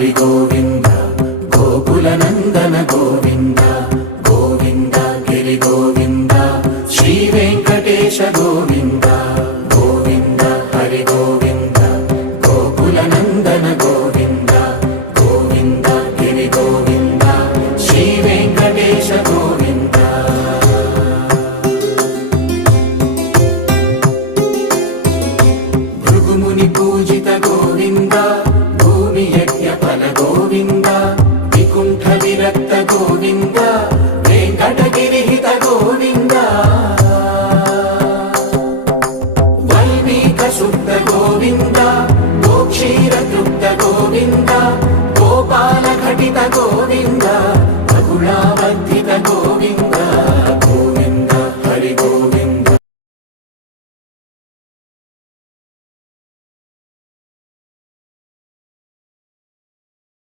హరి గోవింద గోకుల నందన గోవింద గోవింద గిరి గోవింద శ్రీ వెంకటేశ గోవింద గోవింద హరి గోవింద గోకుల నందన గోవింద గోవింద గిరి గోవింద శ్రీ వెంకటేశ గోవింద భృగుముని పూజిత గోవింద భూమి యజ్ఞ ఫల గోవింద వికుంఠ విరక్త గోవింద వెంకటగిరిహిత గోవింద వల్మీక శుద్ధ గోవింద గోక్షీర తృప్త గోవింద గోపాల ఘటిత గోవింద